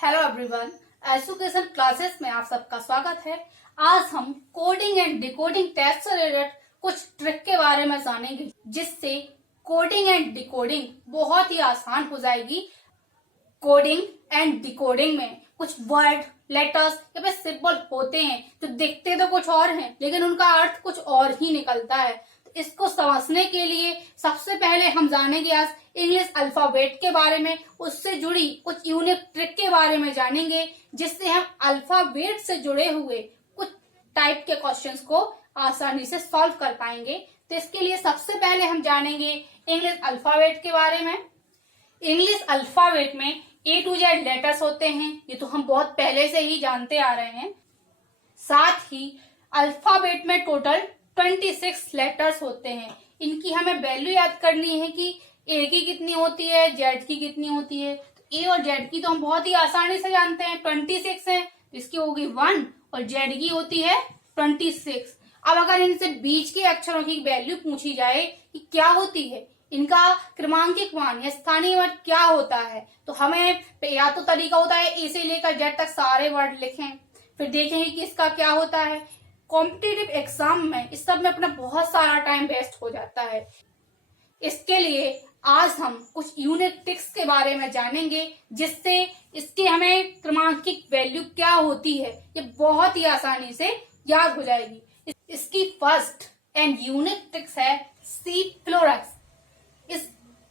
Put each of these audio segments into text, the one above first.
Hello everyone, education classes में आप सबका स्वागत है। आज हम कोडिंग एंड डिकोडिंग टेस्ट से रिलेटेड कुछ ट्रिक के बारे में जानेंगे, जिससे कोडिंग एंड डिकोडिंग बहुत ही आसान हो जाएगी। कोडिंग एंड डिकोडिंग में कुछ वर्ड, लेटर्स या फिर सिंबल होते हैं जो दिखते तो कुछ और हैं, लेकिन उनका अर्थ कुछ और ही निकलता है। तो इसको समझने के लिए सबसे पहले हम जानेंगे आज इंग्लिश अल्फाबेट के बारे में, उससे जुड़ी कुछ यूनिक ट्रिक के बारे में जानेंगे, जिससे हम अल्फाबेट से जुड़े हुए कुछ टाइप के क्वेश्चंस को आसानी से सॉल्व कर पाएंगे। तो इसके लिए सबसे पहले हम जानेंगे इंग्लिश अल्फाबेट के बारे में। इंग्लिश अल्फाबेट में A to Z लेटर्स होते हैं, ये तो हम बहुत पहले से ही जानते आ रहे हैं। साथ ही अल्फाबेट में टोटल 26 लेटर्स होते हैं। इनकी हमें वैल्यू याद करनी है कि A की कितनी होती है, Z की कितनी होती है। तो A और Z की तो हम बहुत ही आसानी से जानते हैं, 26 है, इसकी होगी 1 और Z की होती है 26। अब अगर इनसे बीच के अक्षरों की वैल्यू पूछी जाए कि क्या होती है, इनका क्रमांकित मान या स्थानीय वर्ड क्या होता है, तो हमें या तो तरीका होता है ए से लेकर जेड तक सारे वर्ड लिखें, फिर देखेंगे कि इसका क्या होता है। कॉम्पिटिटिव एग्जाम में इस सब में अपना बहुत सारा टाइम वेस्ट हो जाता है। इसके लिए आज हम कुछ यूनिक ट्रिक्स के बारे में जानेंगे, जिससे इसके हमें क्रमांकित वैल्यू क्या होती है ये बहुत ही आसानी से याद हो जाएगी। इसकी फर्स्ट एंड यूनिक ट्रिक्स है सी फ्लोरक्स।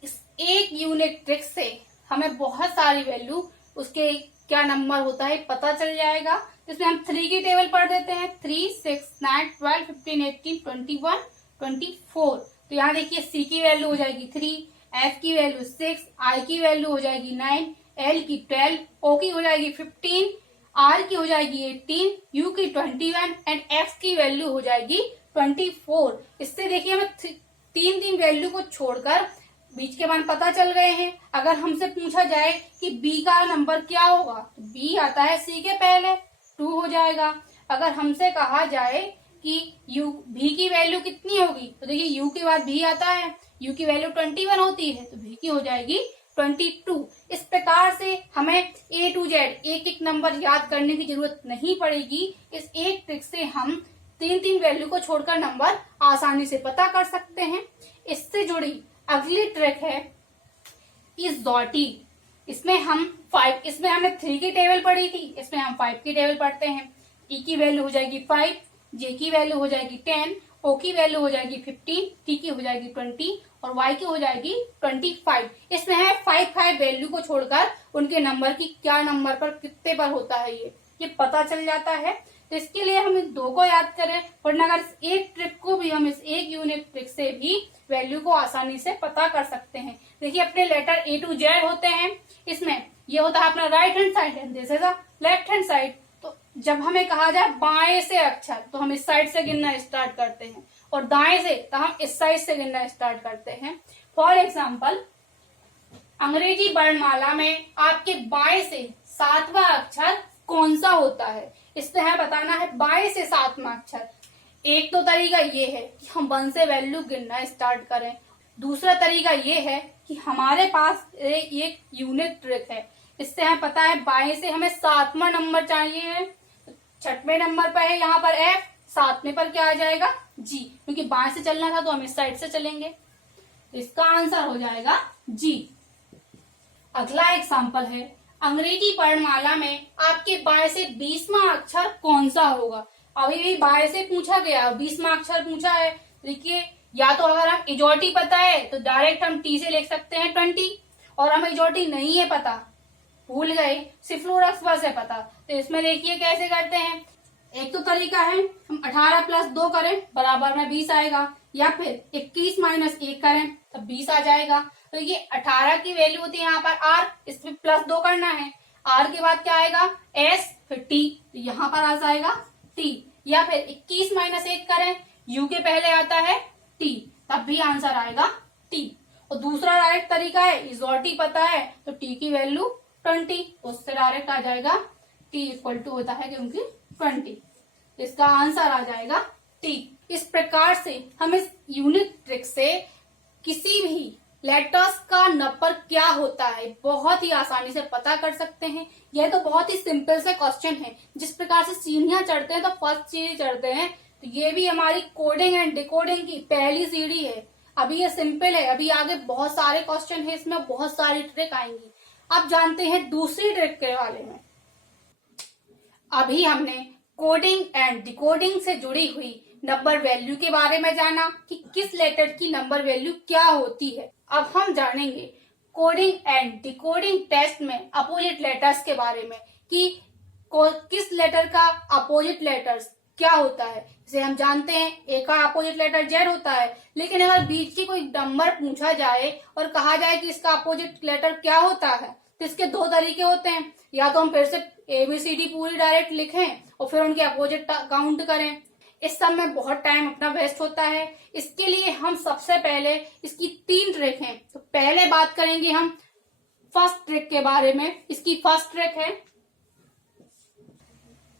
इस एक यूनिक ट्रिक से हमें बहुत सारी वैल्यू, उसके क्या नंबर होता है पता चल जाएगा। इसमें हम 3 की टेबल पढ़ देते हैं, 3, 6, 9, 12, 15, 18, 21, 24। तो यहाँ देखिए सी की वैल्यू हो जाएगी 3, एफ की वैल्यू 6, आई की वैल्यू हो जाएगी 9, एल की 12, ओ की हो जाएगी 15, आर की हो जाएगी 18, यू की 21 एंड एक्स की वैल्यू हो जाएगी 24। इससे देखिए हमें तीन वैल्यू को छोड़कर बीच के मान पता चल गए हैं। अगर हमसे पूछा जाए कि बी का नंबर क्या होगा, तो बी आता है सी के पहले, 2 हो जाएगा। अगर हमसे कहा जाए कि यू भी की वैल्यू कितनी होगी, तो देखिए यू के बाद भी आता है, यू की वैल्यू 21 होती है, तो भी की हो जाएगी 22। इस प्रकार से हमें A to Z एक एक नंबर याद करने की जरूरत नहीं पड़ेगी। इस एक ट्रिक से हम तीन वैल्यू को छोड़कर नंबर आसानी से पता कर सकते हैं। इससे जुड़ी अगली ट्रिक है इजॉटी। इसमें हमने 3 की टेबल पढ़ी थी, इसमें हम 5 की टेबल पढ़ते हैं। ई की वैल्यू हो जाएगी 5, जे की वैल्यू हो जाएगी 10, ओ की वैल्यू हो जाएगी 15, टी की हो जाएगी 20 और वाई की हो जाएगी 25। इसमें है 5 वैल्यू को छोड़कर उनके नंबर की क्या नंबर पर कितने पर होता है ये पता चल जाता है। तो इसके लिए हम इन 2 को याद करें, वरना अगर इस एक ट्रिक को भी हम इस एक यूनिक ट्रिक से भी वैल्यू को आसानी से पता कर सकते हैं। देखिए अपने लेटर A to Z होते हैं, इसमें ये होता है अपना right hand side and this is left hand side. तो जब हमें कहा जाए बाएं से अक्षर, तो हम इस साइड से गिनना स्टार्ट करते हैं, और दाएं से तो हम इस साइड से गिनना स्टार्ट करते हैं। फॉर एग्जाम्पल, अंग्रेजी वर्णमाला में आपके बाएं से 7वां अक्षर कौन सा होता है, इससे हमें बताना है बाएं से 7वां अक्षर। एक तो तरीका ये है कि हम 1 से वैल्यू गिनना स्टार्ट करें। दूसरा तरीका ये है कि हमारे पास एक यूनिक ट्रिक है, इससे हमें पता है बाएं से हमें 7वां नंबर चाहिए है। 6वें नंबर पर है यहाँ पर F, 7वें पर क्या आ जाएगा G, क्योंकि बाएं से चलना था तो हम इस साइड से चलेंगे। तो इसका आंसर हो जाएगा G। अगला एग्जाम्पल है, अंग्रेजी वर्णमाला में आपके बाएं से 20वां अक्षर कौन सा होगा। अभी भी बाएं से पूछा गया, 20वां अक्षर पूछा है। देखिए या तो अगर हम इजोटी पता है तो डायरेक्ट हम टी से लिख सकते हैं 20, और हमें इजोटी नहीं है पता, भूल गए, सिर्फ फ्लोरक्स बस है पता, तो इसमें देखिए कैसे करते हैं। एक तो तरीका है हम 18 + 2 करें बराबर में 20 आएगा, या फिर 21 - 1 करें तब 20 आ जाएगा। तो ये 18 की वैल्यू होती है यहाँ पर R, इसमें +2 करना है, R के बाद क्या आएगा S, फिर T, तो यहाँ पर आ जाएगा T। या फिर 21 - 1 करें, U के पहले आता है T, तब भी आंसर आएगा T। और दूसरा डायरेक्ट तरीका है, इजॉटी पता है तो T की वैल्यू 20, उससे डायरेक्ट आ जाएगा T = होता है क्योंकि 20, इसका आंसर आ जाएगा T। इस प्रकार से हम इस यूनिक ट्रिक से किसी भी लेटर्स का नंबर क्या होता है बहुत ही आसानी से पता कर सकते हैं। यह तो बहुत ही सिंपल से क्वेश्चन है। जिस प्रकार से सीढ़ियां चढ़ते हैं तो फर्स्ट सीढ़ी चढ़ते हैं, तो ये भी हमारी कोडिंग एंड डिकोडिंग की पहली सीढ़ी है। अभी ये सिंपल है, अभी आगे बहुत सारे क्वेश्चन है, इसमें बहुत सारी ट्रिक आएंगी। अब जानते हैं दूसरी ट्रिक के बारे में। अभी हमने कोडिंग एंड डिकोडिंग से जुड़ी हुई नंबर वैल्यू के बारे में जाना कि किस लेटर की नंबर वैल्यू क्या होती है। अब हम जानेंगे कोडिंग एंड डिकोडिंग टेस्ट में अपोजिट लेटर्स के बारे में कि किस लेटर का अपोजिट लेटर्स क्या होता है। जैसे हम जानते हैं ए का अपोजिट लेटर जेड होता है, लेकिन अगर बीच की कोई नंबर पूछा जाए और कहा जाए कि इसका अपोजिट लेटर क्या होता है, तो इसके दो तरीके होते हैं। या तो हम फिर से ABCD पूरी डायरेक्ट लिखें और फिर उनके अपोजिट काउंट करें। इस सब में बहुत टाइम अपना वेस्ट होता है। इसके लिए हम सबसे पहले इसकी 3 ट्रिक हैं। तो पहले बात करेंगे हम फर्स्ट ट्रिक के बारे में। इसकी फर्स्ट ट्रिक है,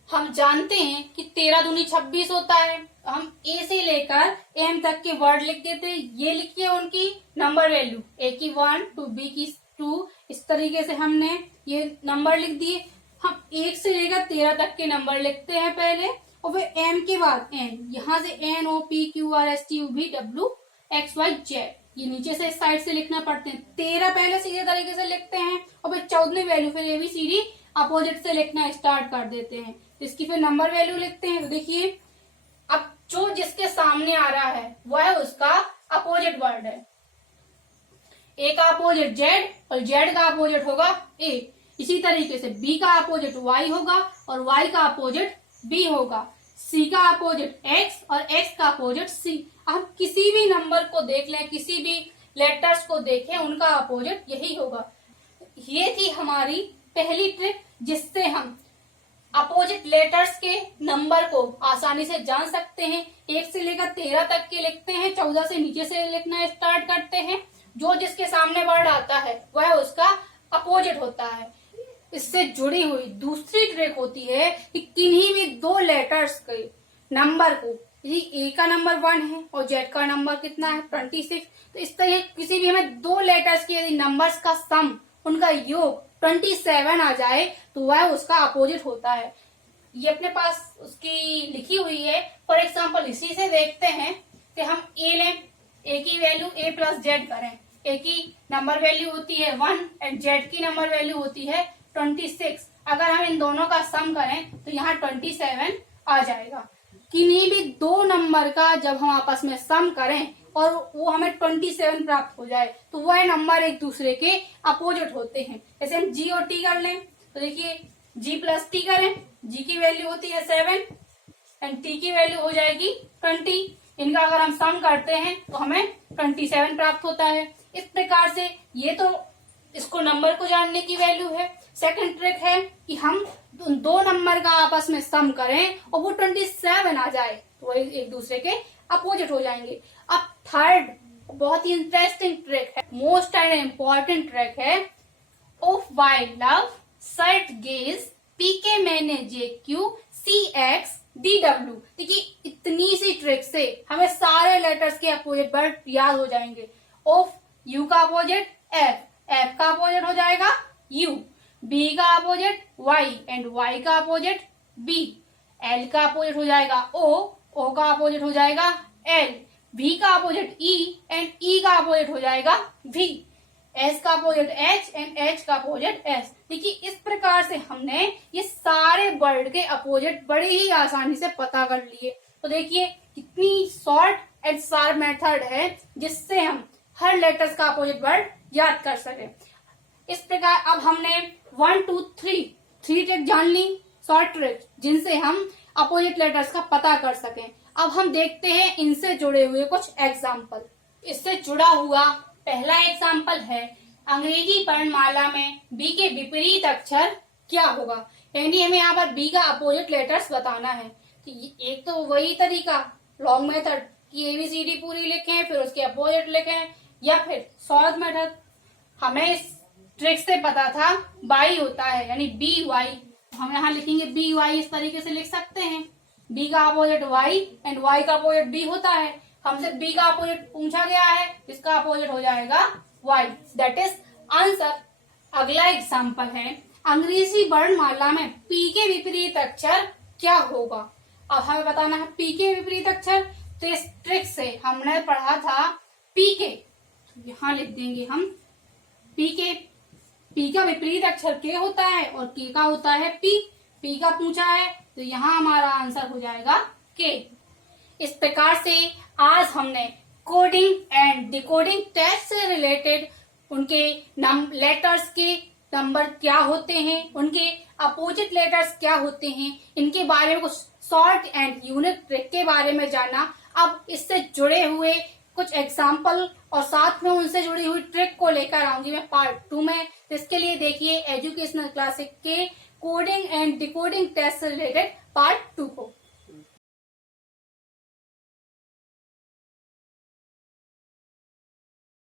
हम जानते हैं कि 13 दूनी 26 होता है। हम ए से लेकर एम तक के वर्ड लिख देते हैं। ये लिखिए उनकी नंबर वैल्यू, ए की 1 टू बी की 2, इस तरीके से हमने ये नंबर लिख दिए। हम 1 से लेकर 13 तक के नंबर लिखते हैं पहले, और फिर एम के बाद एन, यहाँ से NOPQRSTUVWXYZ, ये नीचे से इस साइड से लिखना पड़ते हैं। 13 पहले सीधे तरीके से लिखते हैं और फिर 14वीं वैल्यू फिर ABCD अपोजिट से लिखना स्टार्ट कर देते हैं। इसकी फिर नंबर वैल्यू लिखते हैं। तो देखिए अब जो जिसके सामने आ रहा है वह उसका अपोजिट वर्ड है। ए का अपोजिट जेड और जेड का अपोजिट होगा ए। इसी तरीके से बी का अपोजिट वाई होगा और वाई का अपोजिट बी होगा। सी का अपोजिट एक्स और एक्स का अपोजिट सी। अब किसी भी नंबर को देख लें, किसी भी लेटर्स को देखें, उनका अपोजिट यही होगा। ये थी हमारी पहली ट्रिक जिससे हम अपोजिट लेटर्स के नंबर को आसानी से जान सकते हैं। 1 से लेकर 13 तक के लिखते हैं, 14 से नीचे से लिखना स्टार्ट करते हैं। जो जिसके सामने वर्ड आता है वह उसका अपोजिट होता है। इससे जुड़ी हुई दूसरी ट्रिक होती है कि किन्हीं भी 2 लेटर्स के नंबर को, ए का नंबर 1 है और जेड का नंबर कितना है 26, तो इस तरह किसी भी हमें 2 लेटर्स के यदि नंबर्स का सम, उनका योग 27 आ जाए तो वह उसका अपोजिट होता है। ये अपने पास उसकी लिखी हुई है। फॉर एग्जाम्पल इसी से देखते हैं कि हम ए लें, ए की वैल्यू ए प्लस जेड करें। ए की नंबर वैल्यू होती है 1 एंड जेड की नंबर वैल्यू होती है 26। अगर हम इन दोनों का सम करें तो यहाँ 27 आ जाएगा। किन्हीं भी 2 नंबर का जब हम आपस में सम करें और वो हमें 27 प्राप्त हो जाए तो वह नंबर एक दूसरे के अपोजिट होते हैं। जैसे हम जी और टी कर लें तो देखिए जी प्लस टी करें, जी की वैल्यू होती है 7 एंड टी की वैल्यू हो जाएगी 20। इनका अगर हम सम करते हैं तो हमें 27 प्राप्त होता है। इस प्रकार से ये तो इसको नंबर को जानने की वैल्यू है। सेकंड ट्रिक है कि हम 2 नंबर का आपस में सम करें और वो 27 आ जाए तो वो एक दूसरे के अपोजिट हो जाएंगे। अब थर्ड बहुत ही इंटरेस्टिंग ट्रिक है, मोस्ट एंड इम्पोर्टेंट ट्रिक है, ऑफ वाई लव सर्ट गेज पीके मैंने JQ CX DW। देखिए इतनी सी ट्रिक से हमें सारे लेटर्स के अपोजिट वर्ड याद हो जाएंगे। ऑफ यू का अपोजिट एफ, एफ का अपोजिट हो जाएगा यू, बी का अपोजिट वाई एंड वाई का अपोजिट बी, एल का अपोजिट हो जाएगा ओ, ओ का अपोजिट हो जाएगा एल, वी का अपोजिट ई एंड ई का अपोजिट हो जाएगा वी, एस का अपोजिट एच एंड एच का अपोजिट एस। देखिए इस प्रकार से हमने ये सारे वर्ड के अपोजिट बड़े ही आसानी से पता कर लिए। तो देखिए कितनी शॉर्ट एंड शार्प मेथड है जिससे हम हर लेटर्स का अपोजिट वर्ड याद कर सके। इस प्रकार अब हमने 1 2 3 ट्रिक जान ली, शॉर्ट ट्रिक जिनसे हम अपोजिट लेटर्स का पता कर सकें। अब हम देखते हैं इनसे जुड़े हुए कुछ एग्जाम्पल। इससे जुड़ा हुआ पहला एग्जाम्पल है, अंग्रेजी वर्णमाला में बी के विपरीत अक्षर क्या होगा। यानी हमें यहाँ पर बी का अपोजिट लेटर्स बताना है। तो एक तो वही तरीका लॉन्ग मेथड की ABCD पूरी लिखें फिर उसके अपोजिट लिखें, या फिर शॉर्ट मेथड हमें इस ट्रिक से पता था बाई होता है यानी BY, हम यहाँ लिखेंगे BY, इस तरीके से लिख सकते हैं। बी का अपोजिट Y एंड Y का अपोजिट B होता है। हमसे बी का अपोजिट पूछा गया है, इसका अपोजिट हो जाएगा वाई, दैट इज आंसर। अगला एग्जाम्पल है, अंग्रेजी वर्णमाला में पी के विपरीत अक्षर क्या होगा। अब हमें बताना है पी के विपरीत अक्षर। तो इस ट्रिक से हमने पढ़ा था पी के, यहां लिख देंगे हम पी के। पी का विपरीत अक्षर के होता है और के का होता है पी। पी का पूछा है तो यहाँ हमारा आंसर हो जाएगा के। इस प्रकार से आज हमने कोडिंग एंड डिकोडिंग टेस्ट से रिलेटेड उनके लेटर्स के नंबर क्या होते हैं, उनके अपोजिट लेटर्स क्या होते हैं, इनके बारे में कुछ शॉर्ट एंड यूनिक ट्रिक के बारे में जाना। अब इससे जुड़े हुए कुछ एग्जाम्पल और साथ में उनसे जुड़ी हुई ट्रिक को लेकर आऊंगी मैं पार्ट 2 में। इसके लिए देखिए एजुकेशनल क्लासिक के कोडिंग एंड डिकोडिंग टेस्ट से रिलेटेड पार्ट 2 को।